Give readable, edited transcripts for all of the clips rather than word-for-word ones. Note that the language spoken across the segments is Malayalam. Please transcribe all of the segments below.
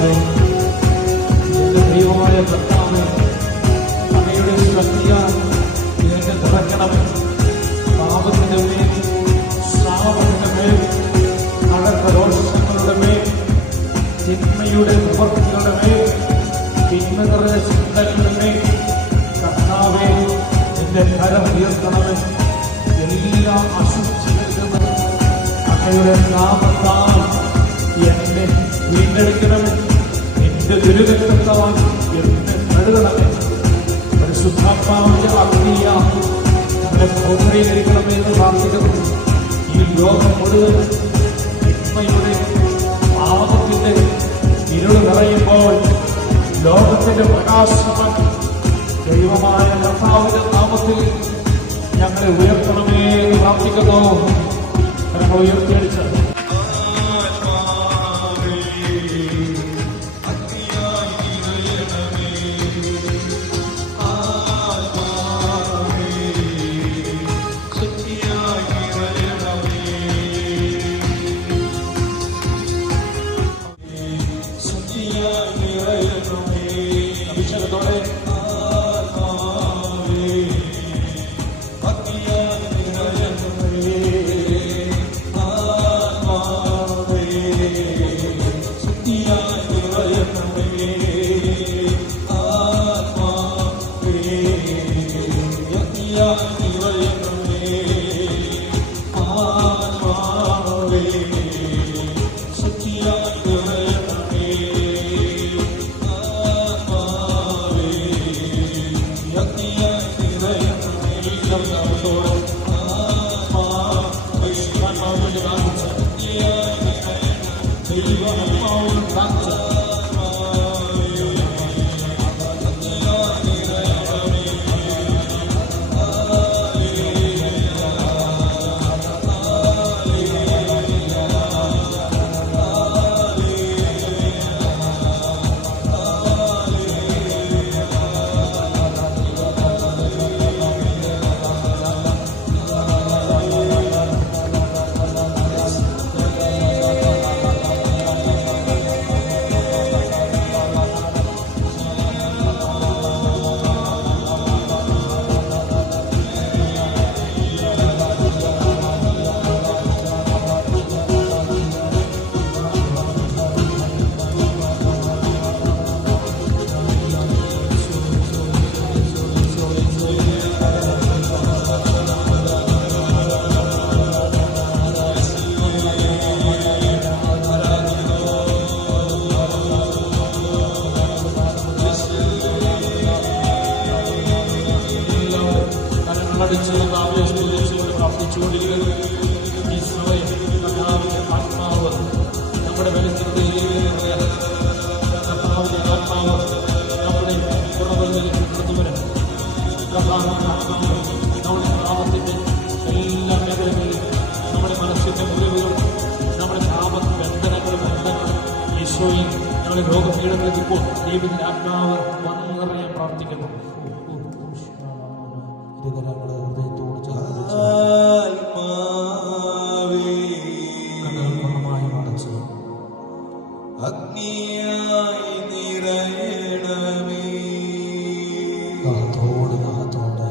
കർത്താവേ, എന്റെ ദൈവമായ കർത്താവേ, അങ്ങയുടെ ശക്തിയാൽ എന്നെ നിറയ്ക്കണമേ. പാപത്തിന്റെ മേൽ, ശാപത്തിന്റെ മേൽ, കടക്കരോഷങ്ങളുടെ മേൽ, തിന്മയുടെ പ്രവൃത്തികളുടെ മേൽ, തിന്മകളുടെ ചിന്തകളുടെ മേൽ കർത്താവേ എന്റെ കരം ഉയർത്തണമേ. എല്ലാ അശുദ്ധികളിൽ നിന്ന് അങ്ങയുടെ നാമത്താൽ എന്നെ വീണ്ടെടുക്കണമേ. എന്റെ ദുരിതത്താൽ എന്നെ കഴുകണമേ. പരിശുദ്ധാത്മാവിന്റെ അഗ്നിയാ നമ്മളെ ഭൗമീകരിക്കണമേ എന്ന് പ്രാർത്ഥിക്കുന്നു. ഈ ലോകം മുഴുവൻ തിന്മയുടെ പാപത്തിന്റെ ഇരുള് നിറയുമ്പോൾ ലോകത്തിന്റെ പ്രകാശമാൻ ദൈവമായ കർത്താവിന്റെ നാമത്തിൽ ഞങ്ങളെ ഉയർത്തണമേ എന്ന് പ്രാർത്ഥിക്കുന്നു. ഞങ്ങൾ ഉയർത്തിയടിച്ച് അഭിഷേകത്തോടെ നമ്മുടെ എല്ലാ മേഖലകളിലും നമ്മുടെ മനസ്സിന്റെ മുറിവുകളും നമ്മുടെ പാപബന്ധനങ്ങളും ഈശോയിൽ ഞങ്ങളുടെ രോഗപീഠങ്ങൾക്കിപ്പോൾ ദൈവത്തിന്റെ ആത്മാവ് വന്നറിയാൻ പ്രാർത്ഥിക്കുന്നു. അഗ്നിയായി നിറയണമേ, ദാഹത്തോട് ദാഹത്തോട്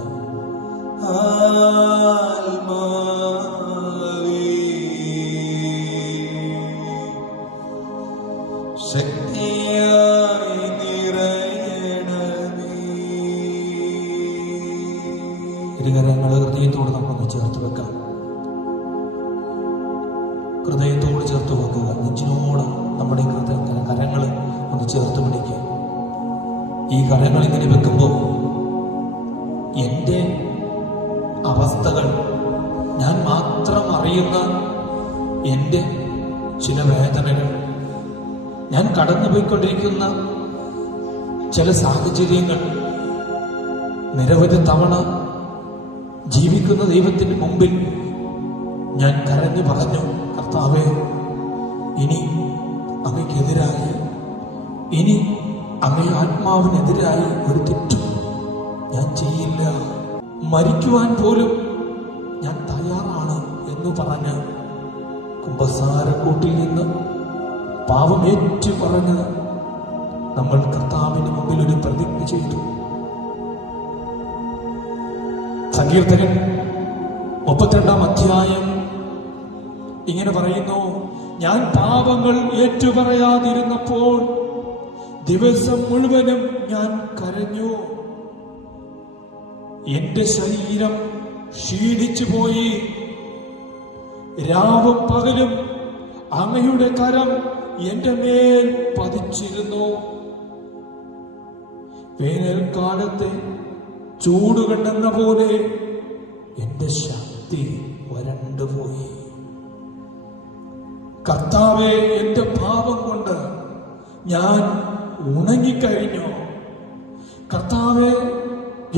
ആത്മാവേ ശക്തിയായി നിറയണമേ. ഇരുകരങ്ങൾ ഹൃദയത്തോട് നമുക്കൊന്ന് ചേർത്ത് വെക്കാം. ഹൃദയത്തോട് ചേർത്ത് വെക്കുക. നെഞ്ചിനോട് നമ്മുടെ കരങ്ങൾ ഒന്ന് ചേർത്ത് പിടിക്കുക. ഈ കരങ്ങൾ ഇങ്ങനെ വെക്കുമ്പോൾ എൻ്റെ അവസ്ഥകൾ, ഞാൻ മാത്രം അറിയുന്ന എൻ്റെ ചില വേദനകൾ, ഞാൻ കടന്നുപോയിക്കൊണ്ടിരിക്കുന്ന ചില സാഹചര്യങ്ങൾ, നിരവധി തവണ ജീവിക്കുന്ന ദൈവത്തിൻ്റെ മുമ്പിൽ ഞാൻ കരഞ്ഞു പറഞ്ഞു, കർത്താവേ, ഇനി അങ്ങയ്ക്കെതിരായി, ഇനി അങ്ങേ ആത്മാവിനെതിരായി ഒരു തെറ്റും ഞാൻ ചെയ്യില്ല, മരിക്കുവാൻ പോലും ഞാൻ തയ്യാറാണ് എന്ന് പറഞ്ഞ് കുമ്പസാരക്കൂട്ടിൽ നിന്ന് പാപമേറ്റു പറഞ്ഞ് നമ്മൾ കർത്താവിന് മുമ്പിൽ ഒരു പ്രതിജ്ഞ ചെയ്തു. സങ്കീർത്തകൻ 32-ാം അധ്യായം ഇങ്ങനെ പറയുന്നു: ഞാൻ പാപങ്ങൾ ഏറ്റുപറയാതിരുന്നപ്പോൾ ദിവസം മുഴുവനും ഞാൻ കരഞ്ഞു. എന്റെ ശരീരം ക്ഷീണിച്ചു പോയി. രാവും പകലും അങ്ങയുടെ കരം എന്റെ മേൽ പതിച്ചിരുന്നു. വേനൽക്കാലത്തെ ചൂടുകണ്ടെന്ന പോലെ എന്റെ ശക്തി വരണ്ടുപോയി. കർത്താവേ, എന്റെ പാപം കൊണ്ട് ഞാൻ ഉണങ്ങിക്കഴിഞ്ഞു. കർത്താവേ,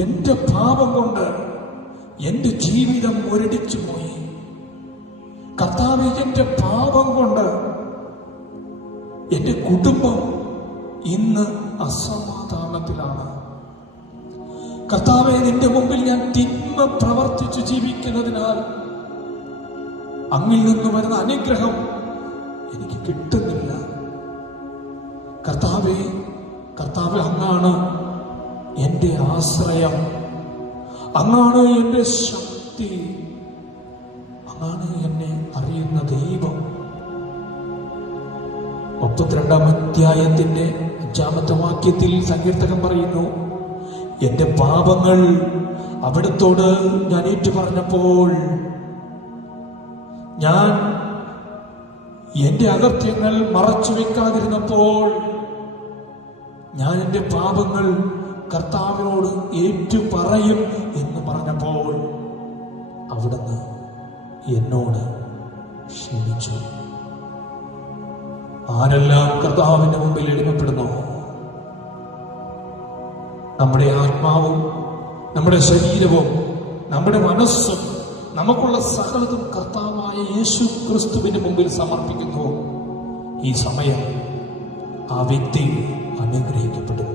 എന്റെ പാപം കൊണ്ട് എന്റെ ജീവിതം മുരടിച്ചു പോയി. കർത്താവേ, എന്റെ പാപം കൊണ്ട് എന്റെ കുടുംബം ഇന്ന് അസമാധാനത്തിലാണ്. കർത്താവേ, നിന്റെ മുമ്പിൽ ഞാൻ തിന്മ പ്രവർത്തിച്ചു ജീവിക്കുന്നതിനാൽ അങ്ങിൽ നിന്ന് വരുന്ന അനുഗ്രഹം എനിക്ക് കിട്ടുന്നില്ല. കർത്താവേ, അങ്ങാണ് എന്റെ ആശ്രയം, അങ്ങാണ് എന്റെ ശക്തി, അങ്ങാണ് എന്നെ അറിയുന്ന ദൈവം. 32-ാം അധ്യായത്തിന്റെ 5-ാമത്തെ വാക്യത്തിൽ സങ്കീർത്തകൻ പറയുന്നു: എന്റെ പാപങ്ങൾ അവിടുത്തോട് ഞാൻ ഏറ്റുപറഞ്ഞപ്പോൾ, ഞാൻ എന്റെ അകൃത്യങ്ങൾ മറച്ചു വെക്കാതിരുന്നപ്പോൾ, ഞാൻ എന്റെ പാപങ്ങൾ കർത്താവിനോട് ഏറ്റുപറയും എന്ന് പറഞ്ഞപ്പോൾ അവിടുന്ന് എന്നോട് ക്ഷമിച്ചു. ആരെല്ലാം കർത്താവിന്റെ മുമ്പിൽ എളിമപ്പെടുന്നു, നമ്മുടെ ആത്മാവും നമ്മുടെ ശരീരവും നമ്മുടെ മനസ്സും നമുക്കുള്ള സകലതും കർത്താവായ യേശു ക്രിസ്തുവിന്റെ മുമ്പിൽ സമർപ്പിക്കുന്നു, ഈ സമയം ആ വ്യക്തി അനുഗ്രഹിക്കപ്പെടും.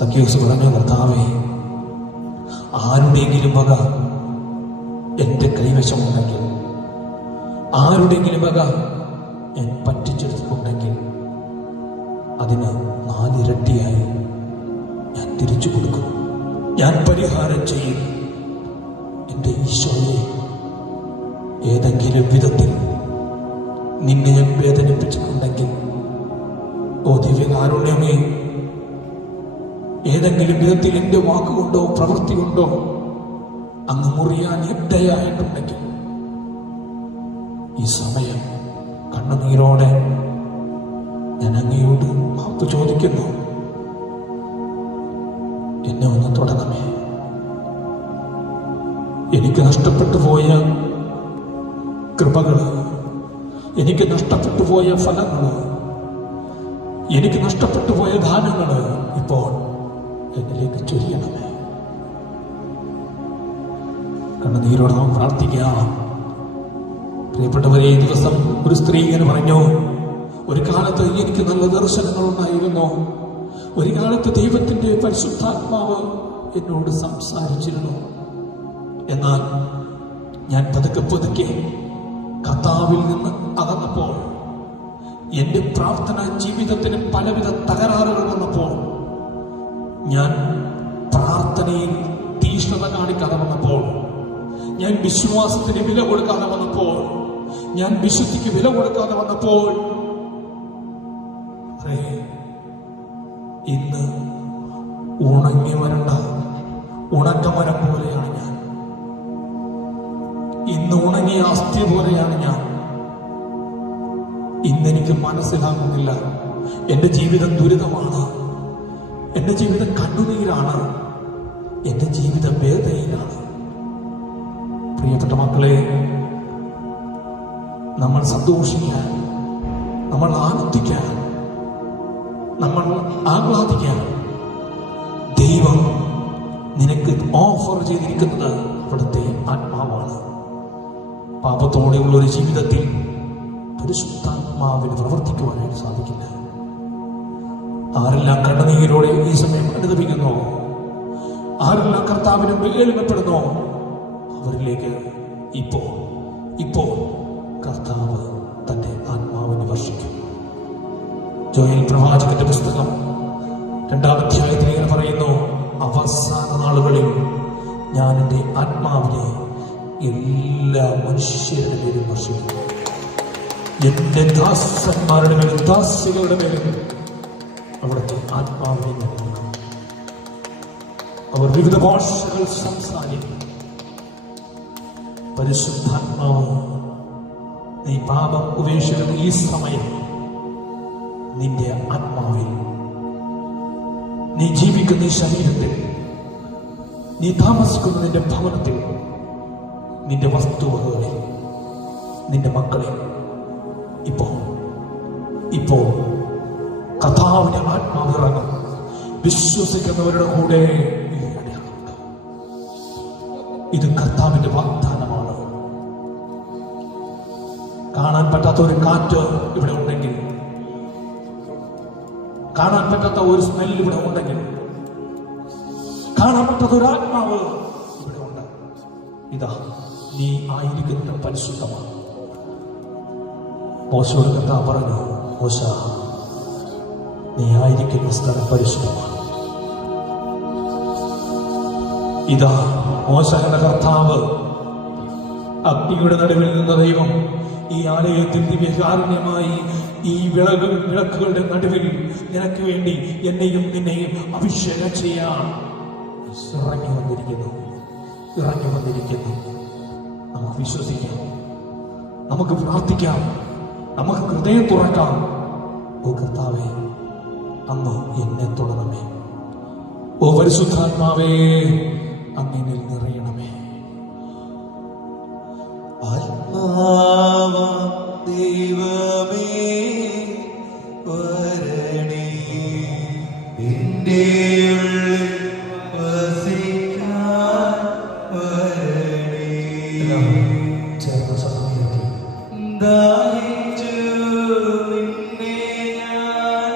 സഖ്യൂസ് പറഞ്ഞു: കർത്താവേ, ആരുടെയെങ്കിലും വക എന്റെ കൈവശമുണ്ടെങ്കിൽ, ആരുടെയെങ്കിലും വക ഞാൻ പറ്റിച്ചെടുത്തിട്ടുണ്ടെങ്കിൽ അതിന് 4 ഇരട്ടിയായി ഞാൻ തിരിച്ചു കൊടുക്കും. ഞാൻ പരിഹാരം ചെയ്യും. എന്റെ ഈശോയെ, ഏതെങ്കിലും വിധത്തിൽ നിന്നെ ഞാൻ വേദനിപ്പിച്ചിട്ടുണ്ടെങ്കിൽ, ഓ ദിവ്യകാരുണ്യമേ, ഏതെങ്കിലും വിധത്തിൽ എന്റെ വാക്കുകൊണ്ടോ പ്രവൃത്തി കൊണ്ടോ അങ്ങ് മുറിയാൻ ഇടയായിട്ടുണ്ടെങ്കിൽ ഈ സമയം കണ്ണുനീരോടെ ഞാൻ അങ്ങയോട് മാപ്പ് ചോദിക്കുന്നു. എന്നെ ഒന്ന് തുടങ്ങമേ. എനിക്ക് നഷ്ടപ്പെട്ടു പോയ കൃപകള്, എനിക്ക് നഷ്ടപ്പെട്ടു പോയ ഫലങ്ങള്, എനിക്ക് നഷ്ടപ്പെട്ടു പോയ ദാനങ്ങള് ഇപ്പോൾ എന്നിലേക്ക് ചൊരിയണമേ. കണ്ണുനീരോടെ നാം പ്രാർത്ഥിക്കാം. പ്രിയപ്പെട്ടവരെ, ഈ ദിവസം ഒരു സ്ത്രീ ഇങ്ങനെ പറഞ്ഞു: ഒരു കാലത്ത് എനിക്ക് നല്ല ദർശനങ്ങൾ ഉണ്ടായിരുന്നു. ഒരു കാലത്ത് ദൈവത്തിന്റെ പരിശുദ്ധാത്മാവ് എന്നോട് സംസാരിച്ചിരുന്നു. എന്നാൽ ഞാൻ പതുക്കെ കർത്താവിൽ നിന്ന് അകന്നപ്പോൾ, എന്റെ പ്രാർത്ഥന ജീവിതത്തിന് പലവിധ തകരാറുകൾ വന്നപ്പോൾ, ഞാൻ പ്രാർത്ഥനയിൽ തീഷ്ണത കാണിക്കാതെ വന്നപ്പോൾ, ഞാൻ വിശ്വാസത്തിന് വില കൊടുക്കാതെ വന്നപ്പോൾ, ഞാൻ വിശുദ്ധിക്ക് വില കൊടുക്കാതെ വന്നപ്പോൾ, ഇന്ന് ഉണങ്ങി വരണ്ട ഉണക്കമരം പോലെയാണ് ഞാൻ. ഇന്ന് ഉണങ്ങിയ അസ്ഥി പോലെയാണ് ഞാൻ. ഇന്നെനിക്ക് മനസ്സിലാകുന്നില്ല, എന്റെ ജീവിതം ദുരിതമാണ്, എന്റെ ജീവിതം കണ്ണുനീരാണ്, എന്റെ ജീവിതം വേദനയിലാണ്. പ്രിയപ്പെട്ട മക്കളെ, നമ്മൾ സന്തോഷിക്കാൻ, നമ്മൾ ആനന്ദിക്കാൻ, നമ്മൾ ആഹ്ലാദിക്കാൻ ദൈവം നിനക്ക് ഓഫർ ചെയ്തിരിക്കുന്നത് അവിടുത്തെ ആത്മാവാണ്. പാപത്തോടെയുള്ള ഒരു ജീവിതത്തിൽ പരിശുദ്ധാത്മാവിന് പ്രവർത്തിക്കുവാനായിട്ട് സാധിക്കില്ല. ആരെല്ലാം കണ്ണുനീരോടെ ഈ സമയം അനുദപിക്കുന്നു, ആരെല്ലാം കർത്താവിനെ എളിമപ്പെടുന്നു, അവരിലേക്ക് ഇപ്പോൾ ഇപ്പോൾ കർത്താവ് തന്റെ ആത്മാവിനെ വർഷിക്കും. ജോയൽ പ്രവാചകന്റെ പുസ്തകം 2-ാം അധ്യായത്തിൽ ഇങ്ങനെ പറയുന്നു, അവസാന നാളുകളിൽ ഞാൻ എൻ്റെ ആത്മാവിനെ എല്ലാ മനുഷ്യരുടെ മേലും വർഷിക്കും. എന്റെ ദാസന്മാരുടെ മേലും ദാസികളുടെ മേലും അവിടുത്തെ ആത്മാവിനെ നൽകും. അവർ വിവിധ ഭാഷകൾ സംസാരിക്കും. പരിശുദ്ധാത്മാവ്, നീ പാപം ഉപേക്ഷിക്കുന്ന ഈ സമയം നിന്റെ ആത്മാവിൽ, നീ ജീവിക്കുന്ന ഈ ശരീരത്തിൽ, നീ താമസിക്കുന്ന നിന്റെ ഭവനത്തിൽ, നിന്റെ വസ്തുവകകളിൽ, നിന്റെ മക്കളെ ഇപ്പോ കർത്താവിന്റെ ആത്മാവ് ഇറങ്ങും. വിശ്വസിക്കുന്നവരുടെ കൂടെ ഈ അടയാളമുണ്ട്. ഇത് കർത്താവിന്റെ വാഗ്ദാനമാണ്. കാണാൻ പറ്റാത്ത ഒരു കാറ്റ് ഇവിടെ ഉണ്ടെങ്കിൽ, കാണാൻ പറ്റാത്ത ഒരു സ്മെല്ല് ഇവിടെ ഉണ്ടെങ്കിൽ, കാണാൻ പറ്റാത്ത ഒരു ആത്മാവ് ഇവിടെ ഉണ്ട്. ഇതാ നീ ആയിരിക്കുന്ന പരിശുദ്ധമാണ്. മോശയോട് കർത്താവ് പറഞ്ഞു, മോശ, നീ ആയിരിക്കുന്ന സ്ഥലം പരിശുദ്ധമാണ്. ഇതാ മോശയുടെ കർത്താവ്, അഗ്നിയുടെ നടുവിൽ നിന്ന ദൈവം ഈ ആലയത്തിൽ ദിവ്യകാരുണ്യമായി ഈ വിളക്കുകളുടെ നടുവിൽ നിനക്ക് വേണ്ടി എന്നെയും നിന്നെയും അഭിഷേകം ചെയ്യാൻ ഇറങ്ങി വന്നിരിക്കുന്നു. നമുക്ക് വിശ്വസിക്കാം, നമുക്ക് പ്രാർത്ഥിക്കാം, നമുക്ക് ഹൃദയം തുറക്കാം. ഓ കർത്താവേ, അങ്ങ് എന്നെ തൊടണമേ. ഓ പരിശുദ്ധാത്മാവേ, അങ്ങനെ നിറയണമേ. ദൈവമേ വരണേ, എന്റെ ഉള്ളിൽ വസിക്കാൻ വരണേ. ചേർന്ന സമയത്ത് ദാഹിച്ചു നിന്നെ ഞാൻ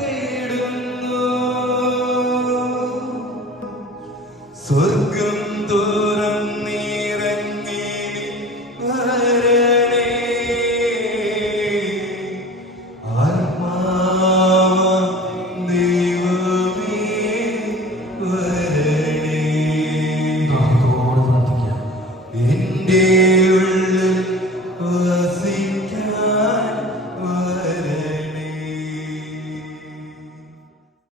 തേടുന്നു, സ്വർഗം തുറന്നിറങ്ങി വരണേ. ആത്മാവാം ദൈവമേ വരണേ, പ്രാർത്ഥിക്കാം. എന്റെ